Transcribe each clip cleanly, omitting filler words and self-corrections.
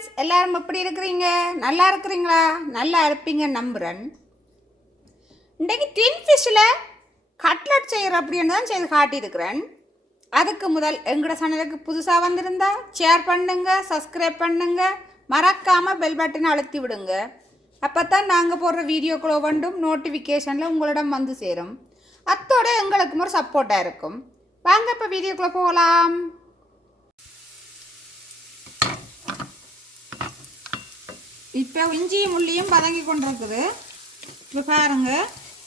Friends, எல்லாரும் எப்படி இருக்கிறீங்க? நல்லா இருக்கிறீங்களா? நல்லா இருப்பீங்க நம்புகிறேன். இன்றைக்கு டின் ஃபிஷ்ஷில் கட்லட் செய்கிற அப்படின்னு தான் செய்து காட்டியிருக்கிறேன். அதுக்கு முதல் எங்களோட சேனலுக்கு புதுசாக வந்திருந்தா ஷேர் பண்ணுங்க, சப்ஸ்கிரைப் பண்ணுங்க, மறக்காமல் பெல் பட்டனை அழுத்தி விடுங்க. அப்போ தான் நாங்கள் போடுற வீடியோக்களோ வந்தும் நோட்டிஃபிகேஷனில் உங்களிடம் வந்து சேரும். அத்தோட எங்களுக்கும் ஒரு சப்போர்ட்டாக இருக்கும். வாங்க இப்போ வீடியோக்குள்ளே போகலாம். இப்போ இஞ்சியும் உள்ளியும் வதங்கி கொண்டிருக்குது. இப்போ பாருங்க,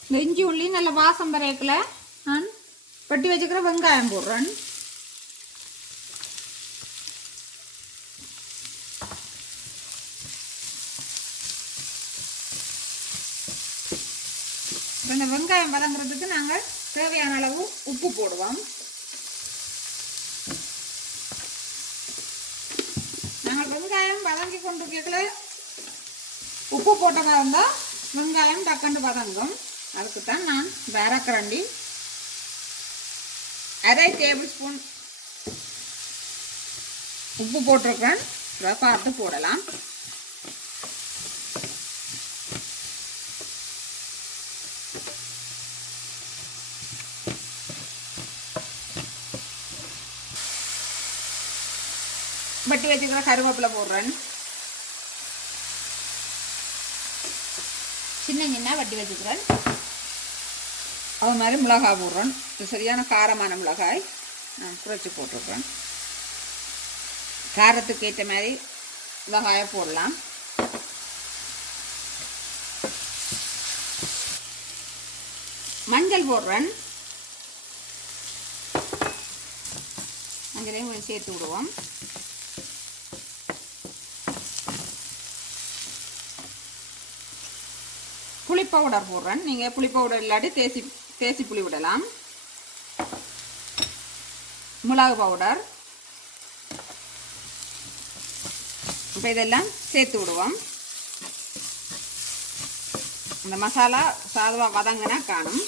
இந்த இஞ்சி உள்ளி நல்ல வாசம் பறையக்கில் நான் வெட்டி வச்சுக்கிற வெங்காயம் போடுறேன். இப்போ இந்த வெங்காயம் வதங்குறதுக்கு நாங்கள் தேவையான அளவு உப்பு போடுவோம். நாங்கள் வெங்காயம் வதங்கி கொண்டு கேட்கல உப்பு போட்டதாக இருந்தால் வெங்காயம் டக்கண்டு வதங்கும். அதுக்கு தான் நான் வேறக்கரண்டி 1/2 டேபிள் ஸ்பூன் உப்பு போட்டிருக்கிறேன். பார்த்து போடலாம். வட்டி வச்சுக்கிற கருவேப்பிலை போடுறேன். சின்ன வட்டி வச்சுக்கிறேன். அது மாதிரி மிளகாய் போடுறேன். இது சரியான காரமான மிளகாய் நான் குறைச்சி போட்டிருக்கேன். காரத்துக்கு ஏற்ற மாதிரி மிளகாயை போடலாம். மஞ்சள் போடுறேன். மஞ்சளையும் கொஞ்சம் சேர்த்து விடுவோம். புளி பவுடர் போடுறேன். நீங்கள் புளி பவுடர் இல்லாட்டி தேசி புளி விடலாம். மிளகு பவுடர். இப்போ இதெல்லாம் சேர்த்து விடுவோம். இந்த மசாலா சாதுவாக வதங்கினா காணும்.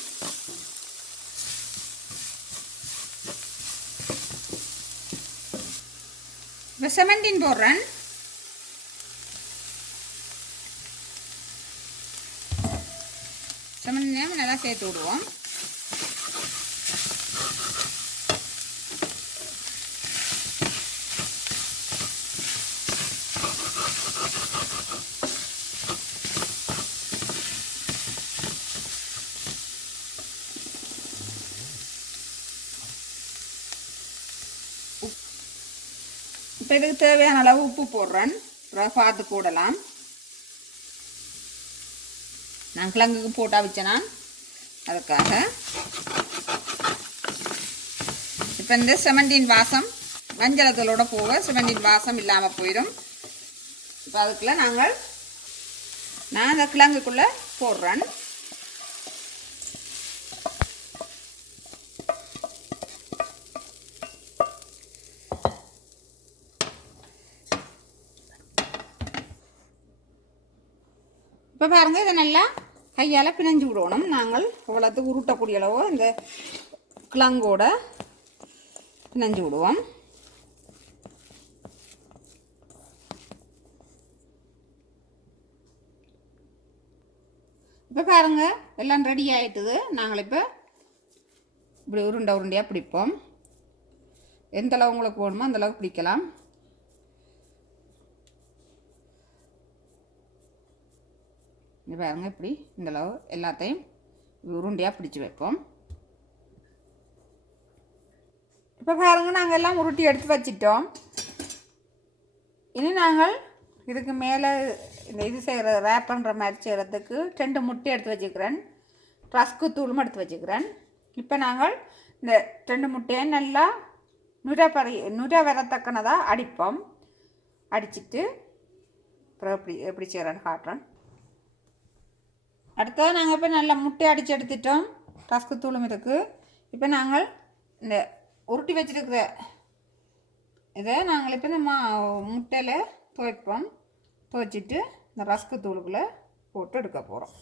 இப்போ செமண்டின் போடுறேன். செமண்டினையும் நல்லா சேர்த்து விடுவோம். இப்போ இதுக்கு தேவையான அளவு உப்பு போடுறேன். பார்த்து போடலாம். நான் கிழங்குக்கு போட்டா வச்சேனா அதுக்காக. இப்போ இந்த செமண்டின் வாசம் மஞ்சளத்தோட போக செமண்டின் வாசம் இல்லாமல் போயிடும். இப்போ அதுக்குள்ள நான் அந்த கிழங்குக்குள்ளே போடுறேன். இப்போ பாருங்கள், இதை நல்லா கையால் பிணைஞ்சு விடணும். நாங்கள் அவ்வளோத்துக்கு உருட்டக்கூடிய அளவோ இந்த கிழங்கோட பிணைஞ்சு விடுவோம். இப்போ பாருங்கள், எல்லாம் ரெடி ஆகிட்டுது. நாங்கள் இப்போ இப்படி உருண்டையாக பிடிப்போம். எந்த அளவு உங்களுக்கு வேணுமோ அந்தளவுக்கு பிடிக்கலாம். இங்கே பாருங்க, இப்படி இந்தளவு எல்லாத்தையும் உருண்டையாக பிடிச்சி வைப்போம். இப்போ பாருங்க, நாங்கள் எல்லாம் உருட்டி எடுத்து வச்சிட்டோம். இனி நாங்கள் இதுக்கு மேலே இந்த இது செய்கிற ரேப் பண்ணுற மாதிரி செய்கிறதுக்கு 2 முட்டை எடுத்து வச்சுக்கிறேன். ரஸ்க்கு தூளும் எடுத்து வச்சுக்கிறேன். இப்போ நாங்கள் இந்த 2 முட்டையை நல்லா நுரை வரத்தக்கனதாக அடிப்போம். அடிச்சுட்டு அப்புறம் எப்படி செய்கிறேன்னு காட்டுறேன். அடுத்தது நாங்கள் இப்போ நல்லா முட்டை அடித்து எடுத்துட்டோம். ரஸ்க்கு தூளும் இருக்குது. இப்போ நாங்கள் இந்த உருட்டி வச்சுருக்கிற இதை நாங்கள் இப்போ இந்த முட்டையில் துவைப்போம். துவைச்சிட்டு இந்த ரஸ்க்கு தூளுக்குள்ளே போட்டு எடுக்க போகிறோம்.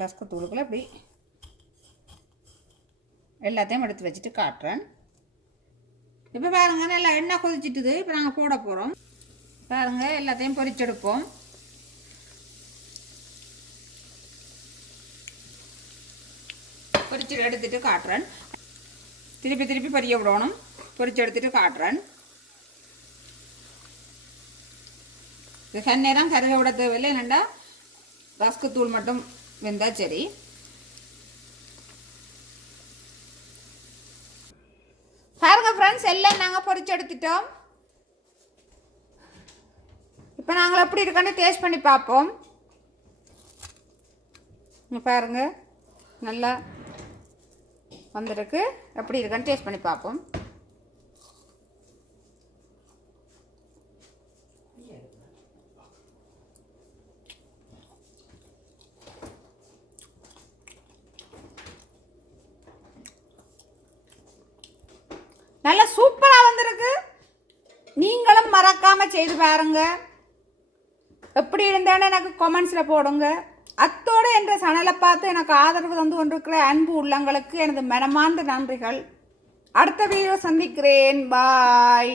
ரஸ்க்கு தூளுக்குள்ள இப்படி எல்லாத்தையும் எடுத்து வச்சுட்டு காட்டுறேன். இப்போ பாருங்க நல்லா எண்ணெய் கொதிச்சிட்டுது. இப்போ நாங்கள் போட போகிறோம். பாருங்கள் எல்லாத்தையும் பொரிச்செடுப்போம். பொரிச்சு எடுத்துட்டு காட்டுறேன். திருப்பி திருப்பி பொரிய விடணும். பொரிச்சு எடுத்துட்டு காட்டுறேன். இது நேரம் கருக விட தேவையில்லை. என்னென்னா ரஸ்க்கு தூள் மட்டும் வெந்தா சரி. பாருங்க ஃப்ரெண்ட்ஸ், எல்லாம் நாங்கள் பொரிச்சு எடுத்துட்டோம். இப்போ நாங்கள் எப்படி இருக்கான்னு டேஸ்ட் பண்ணி பார்ப்போம். பாருங்க நல்லா வந்துருக்கு. எப்படி இருக்கான்னு டேஸ்ட் பண்ணி பார்ப்போம். நல்லா சூப்பராக வந்திருக்கு. நீங்களும் மறக்காமல் செய்து பாருங்க. எப்படி இருந்தாலும் எனக்கு கமெண்ட்ஸில் போடுங்க. அத்தோடு என்ற சேனலை பார்த்து எனக்கு ஆதரவு தந்து கொண்டிருக்கிற அன்பு உள்ளங்களுக்கு எனது மனமார்ந்த நன்றிகள். அடுத்த வீடியோ சந்திக்கிறேன். பாய்.